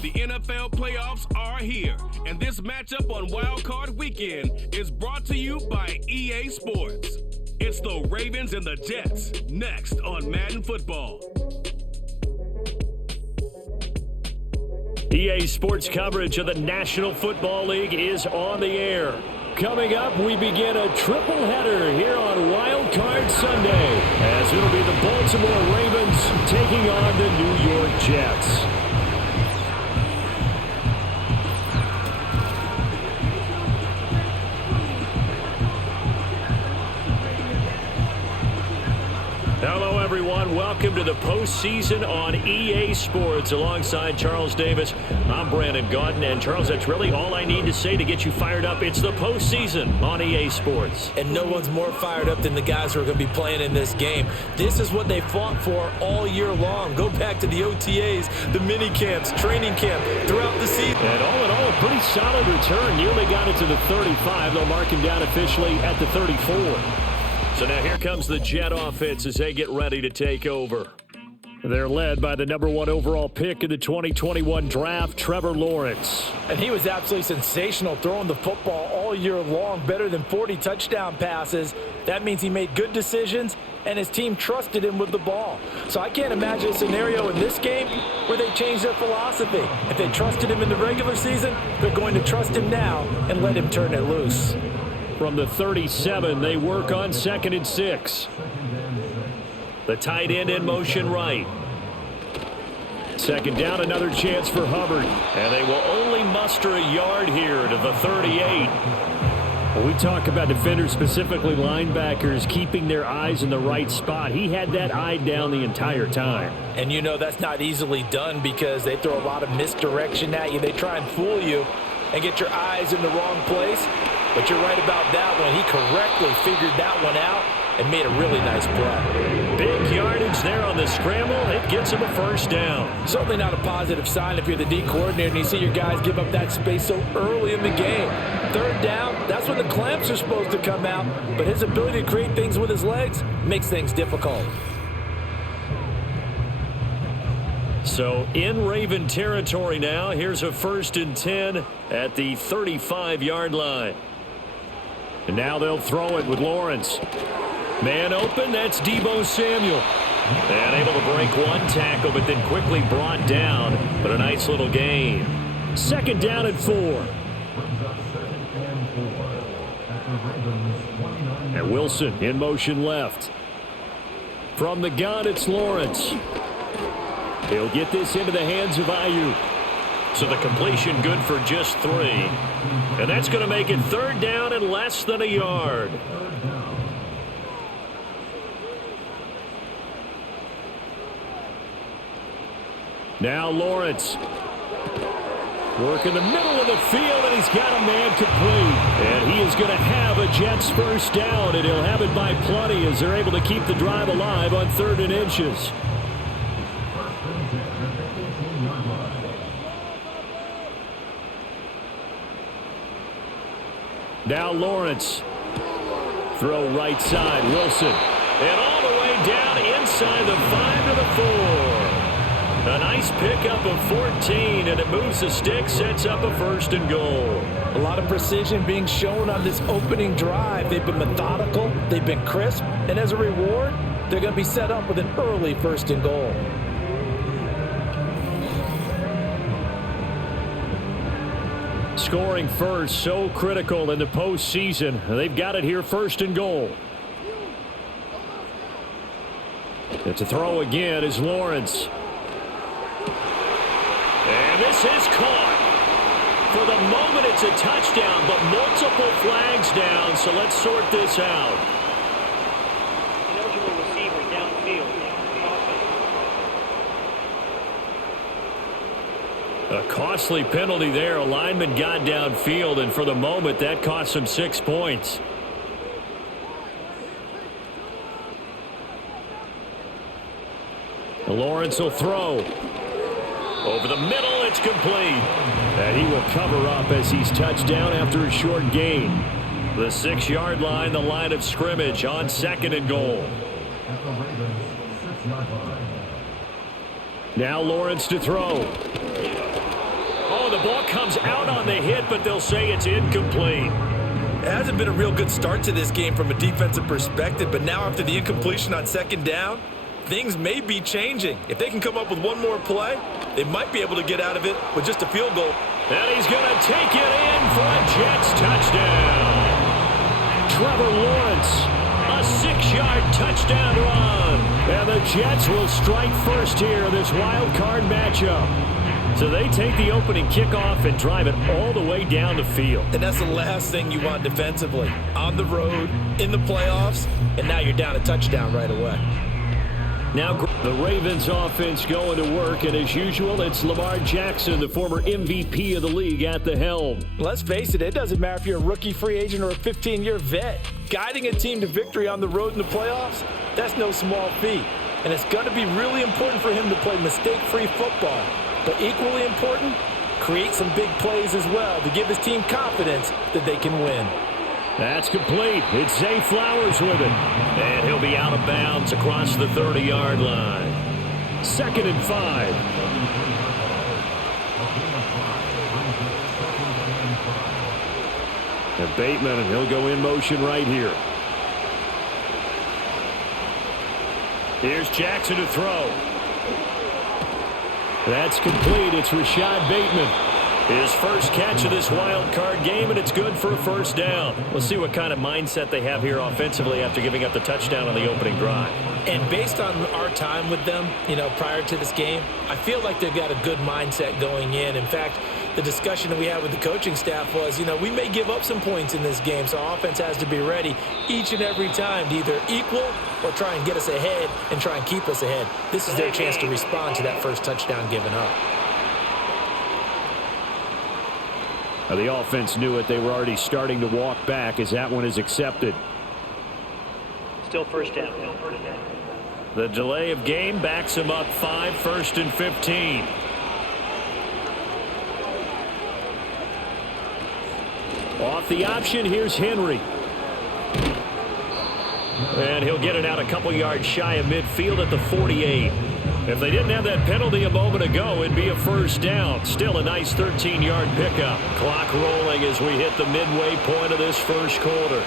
The NFL playoffs are here, and this matchup on Wild Card Weekend is brought to you by EA Sports. It's the Ravens and the Jets, next on Madden Football. EA Sports coverage of the National Football League is on the air. Coming up, we begin a triple header here on Wild Card Sunday, as it'll be the Baltimore Ravens taking on the New York Jets. Hello, everyone. Welcome to the postseason on EA Sports. Alongside Charles Davis, I'm Brandon Gaudin. And, Charles, that's really all I need to say to get you fired up. It's the postseason on EA Sports. And no one's more fired up than the guys who are going to be playing in this game. This is what they fought for all year long. Go back to the OTAs, the mini camps, training camp, throughout the season. And all in all, a pretty solid return. Nearly got it to the 35. They'll mark him down officially at the 34. So now here comes the Jet offense as they get ready to take over. They're led by the number 1 overall pick in the 2021 draft, Trevor Lawrence. And he was absolutely sensational throwing the football all year long, better than 40 touchdown passes. That means he made good decisions, and his team trusted him with the ball. So I can't imagine a scenario in this game where they change their philosophy. If they trusted him in the regular season, they're going to trust him now and let him turn it loose. From the 37, they work on 2nd and 6. The tight end in motion right. Second down, another chance for Hubbard. And they will only muster a yard here to the 38. When we talk about defenders, specifically linebackers, keeping their eyes in the right spot, he had that eye down the entire time. And you know that's not easily done because they throw a lot of misdirection at you. They try and fool you and get your eyes in the wrong place. But you're right about that one. He correctly figured that one out and made a really nice play. Big yardage there on the scramble. It gets him a first down. Certainly not a positive sign if you're the D coordinator and you see your guys give up that space so early in the game. Third down, that's when the clamps are supposed to come out. But his ability to create things with his legs makes things difficult. So in Raven territory now, here's a 1st and 10 at the 35-yard line. And now they'll throw it with Lawrence. Man open, that's Deebo Samuel. And able to break one tackle, but then quickly brought down. But a nice little gain. 2nd down and 4. And Wilson in motion left. From the gun, it's Lawrence. He'll get this into the hands of Ayuk. So the completion good for just 3. And that's going to make it 3rd down and less than a yard. Now Lawrence. Work in the middle of the field, and he's got a man complete. And he is going to have a Jets first down, and he'll have it by plenty as they're able to keep the drive alive on 3rd and inches. Now Lawrence. Throw right side. Wilson. And all the way down inside the 5 to the 4. A nice pickup of 14, and it moves the stick, sets up a 1st and goal. A lot of precision being shown on this opening drive. They've been methodical. They've been crisp. And as a reward, they're going to be set up with an early 1st and goal. Scoring first, so critical in the postseason. They've got it here, 1st and goal. It's a throw again is Lawrence. And this is caught. For the moment, it's a touchdown, but multiple flags down, so let's sort this out. Eligible receiver downfield. A costly penalty there. A lineman got downfield, and for the moment, that cost him 6 points. Lawrence will throw. Over the middle, it's complete. And he will cover up as he's touched down after a short gain. The 6-yard line, the line of scrimmage on 2nd and goal. Now Lawrence to throw. throw. The ball comes out on the hit, but they'll say it's incomplete. It hasn't been a real good start to this game from a defensive perspective, but now after the incompletion on second down, things may be changing. If they can come up with one more play, they might be able to get out of it with just a field goal. And he's going to take it in for a Jets touchdown. Trevor Lawrence, a 6-yard touchdown run. And the Jets will strike first here in this wild card matchup. So they take the opening kickoff and drive it all the way down the field. And that's the last thing you want defensively. On the road, in the playoffs, and now you're down a touchdown right away. Now the Ravens offense going to work, and as usual, it's Lamar Jackson, the former MVP of the league, at the helm. Let's face it, it doesn't matter if you're a rookie free agent or a 15-year vet. Guiding a team to victory on the road in the playoffs, that's no small feat. And it's going to be really important for him to play mistake-free football. But equally important, create some big plays as well to give his team confidence that they can win. That's complete. It's Zay Flowers with it. And he'll be out of bounds across the 30-yard line. 2nd and 5. And Bateman, and he'll go in motion right here. Here's Jackson to throw. That's complete. It's Rashad Bateman. His first catch of this wild card game, and it's good for a first down. We'll see what kind of mindset they have here offensively after giving up the touchdown on the opening drive. And based on our time with them, prior to this game, I feel like they've got a good mindset going in. In fact, the discussion that we had with the coaching staff was, we may give up some points in this game, so our offense has to be ready each and every time to either equal or try and get us ahead and try and keep us ahead. This is their chance to respond to that first touchdown given up. The offense knew it. They were already starting to walk back as that one is accepted. Still first down. The delay of game backs him up 5, 1st and 15. Off the option, here's Henry. And he'll get it out a couple yards shy of midfield at the 48. If they didn't have that penalty a moment ago, it'd be a first down. Still a nice 13-yard pickup. Clock rolling as we hit the midway point of this first quarter.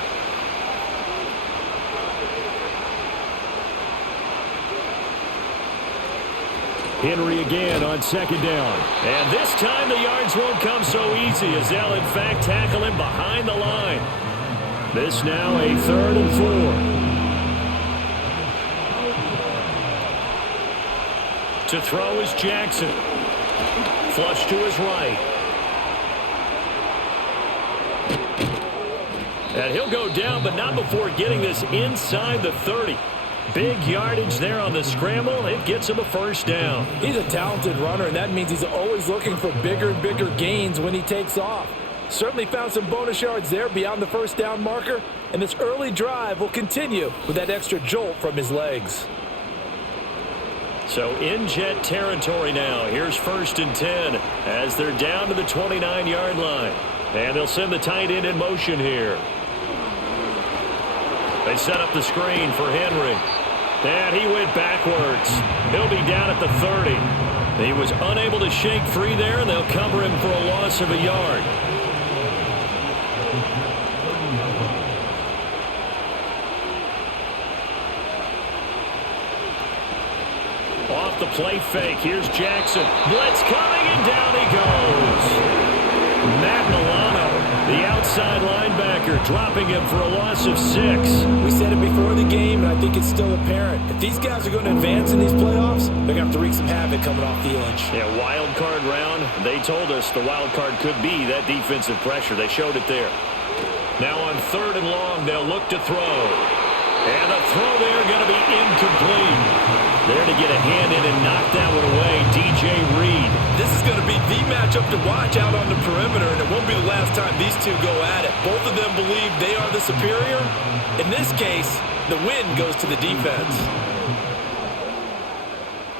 Henry again on 2nd down. And this time the yards won't come so easy as they'll in fact tackle him behind the line. This now a 3rd and 4. To throw is Jackson. Flush to his right. And he'll go down, but not before getting this inside the 30. Big yardage there on the scramble. It gets him a first down. He's a talented runner, and that means he's always looking for bigger and bigger gains when he takes off. Certainly found some bonus yards there beyond the first down marker, and this early drive will continue with that extra jolt from his legs. So in Jet territory now. Here's 1st and 10 as they're down to the 29-yard line. And they'll send the tight end in motion here. They set up the screen for Henry. And he went backwards. He'll be down at the 30. He was unable to shake free there, and they'll cover him for a loss of a yard. Off the play fake. Here's Jackson. Blitz coming, and down he goes. Matt Milano, the outside linebacker, dropping him for a loss of 6. We said it before the game, and I think it's still apparent. If these guys are going to advance in these playoffs, they're going to have to wreak some havoc coming off the edge. Yeah, wild card round. They told us the wild card could be that defensive pressure. They showed it there. Now on 3rd and long, they'll look to throw. And the throw there going to be incomplete. There to get a hand in and knock that one away, DJ Reed. This is going to be the matchup to watch out on the perimeter, and it won't be the last time these two go at it. Both of them believe they are the superior. In this case, the win goes to the defense.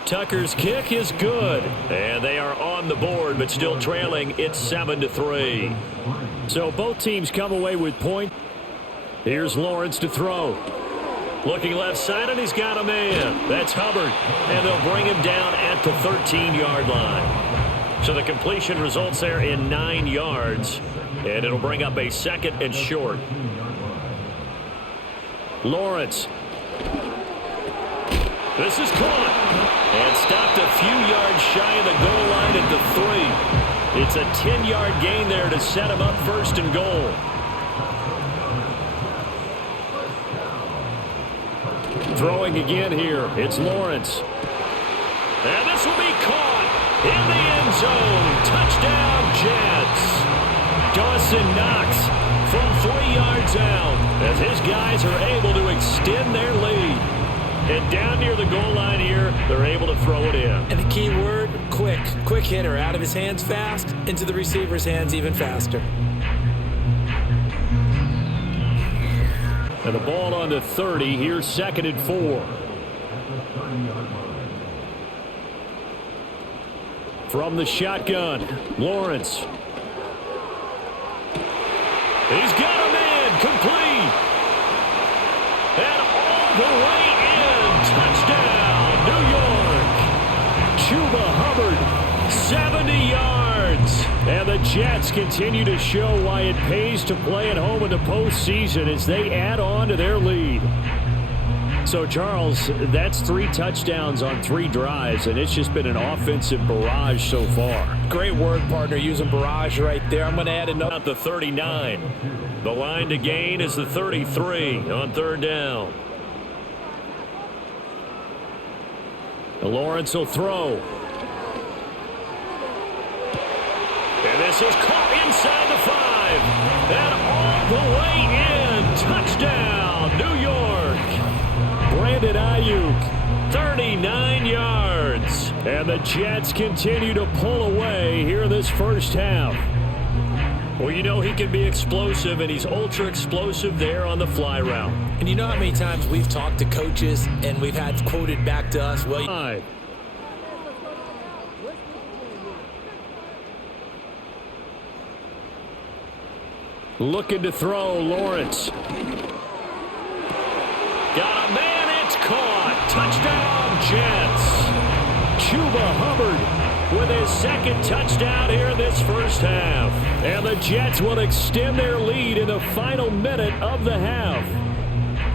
Tucker's kick is good, and they are on the board, but still trailing. It's 7-3. So both teams come away with point. Here's Lawrence to throw. Looking left side, and he's got a man. That's Hubbard, and they'll bring him down at the 13-yard line. So the completion results there in 9 yards, and it'll bring up a 2nd and short. Lawrence. This is caught and stopped a few yards shy of the goal line at the 3. It's a 10-yard gain there to set him up 1st and goal. Throwing again here, it's Lawrence. And this will be caught in the end zone. Touchdown, Jets. Dawson Knox from 3 yards out as his guys are able to extend their lead. And down near the goal line here, they're able to throw it in. And the key word, quick. Quick hitter. Out of his hands fast, into the receiver's hands even faster. And the ball on the 30. Here's 2nd and 4. From the shotgun, Lawrence. He's got him in, complete. And all the way in, touchdown, New York. Chuba Hubbard, 70 yards. And the Jets continue to show why it pays to play at home in the postseason as they add on to their lead. So, Charles, that's 3 touchdowns on 3 drives, and it's just been an offensive barrage so far. Great word, partner, using barrage right there. I'm going to add another. At the 39. The line to gain is the 33 on 3rd down. Lawrence will throw. And this is caught inside the 5. And all the way in. Touchdown, New York. Brandon Ayuk, 39 yards. And the Jets continue to pull away here this first half. Well, you know he can be explosive, and he's ultra explosive there on the fly route. And you know how many times we've talked to coaches and we've had quoted back to us, well, looking to throw, Lawrence. Got a man, it's caught. Touchdown, Jets. Chuba Hubbard with his 2nd touchdown here in this first half. And the Jets will extend their lead in the final minute of the half.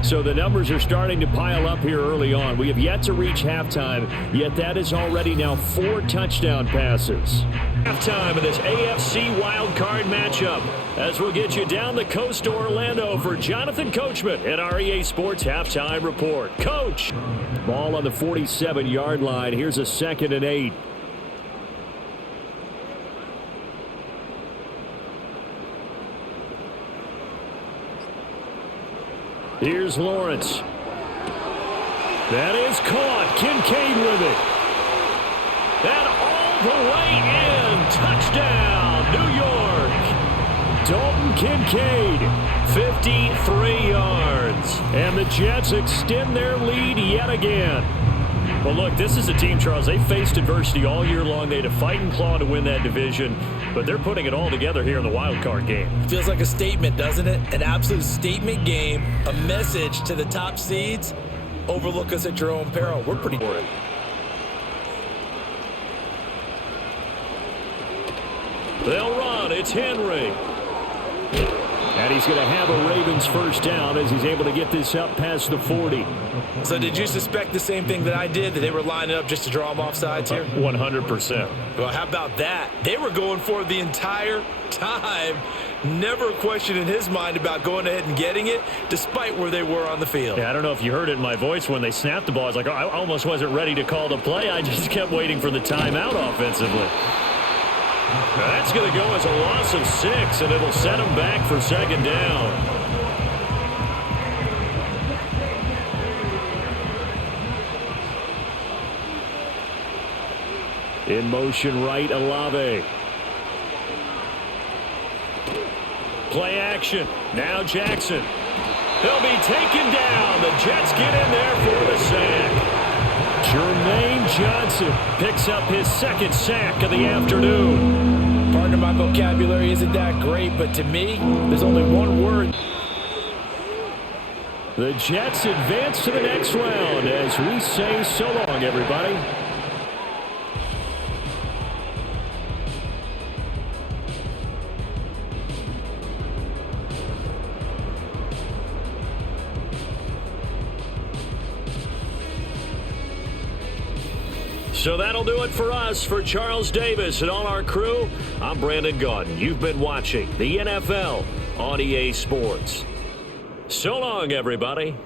So the numbers are starting to pile up here early on. We have yet to reach halftime, yet that is already now 4 touchdown passes. Halftime of this AFC wildcard matchup as we'll get you down the coast to Orlando for Jonathan Coachman at our EA Sports Halftime Report. Coach! Ball on the 47-yard line. Here's a 2nd and 8. Here's Lawrence. That is caught. Kincaid with it. And all the way in. Touchdown, New York. Dalton Kincaid, 53 yards. And the Jets extend their lead yet again. Well, look, this is a team, Charles. They faced adversity all year long. They had to fight and claw to win that division, but they're putting it all together here in the wild card game. Feels like a statement, doesn't it? An absolute statement game, a message to the top seeds. Overlook us at your own peril. We're pretty for it. They'll run. It's Henry. And he's going to have a Ravens first down as he's able to get this up past the 40. So did you suspect the same thing that I did, that they were lining up just to draw them off sides here? 100%. Well, how about that? They were going for it the entire time. Never a question in his mind about going ahead and getting it, despite where they were on the field. Yeah, I don't know if you heard it in my voice when they snapped the ball. I was like, oh, I almost wasn't ready to call the play. I just kept waiting for the timeout offensively. Now that's going to go as a loss of 6, and it'll set them back for 2nd down. In motion right, Olave. Play action. Now Jackson. He'll be taken down. The Jets get in there for the sack. Jermaine Johnson picks up his 2nd sack of the afternoon. Partner, my vocabulary isn't that great, but to me, there's only one word. The Jets advance to the next round as we say so long, everybody. So that'll do it for us. For Charles Davis and all our crew, I'm Brandon Gaudin. You've been watching the NFL on EA Sports. So long, everybody.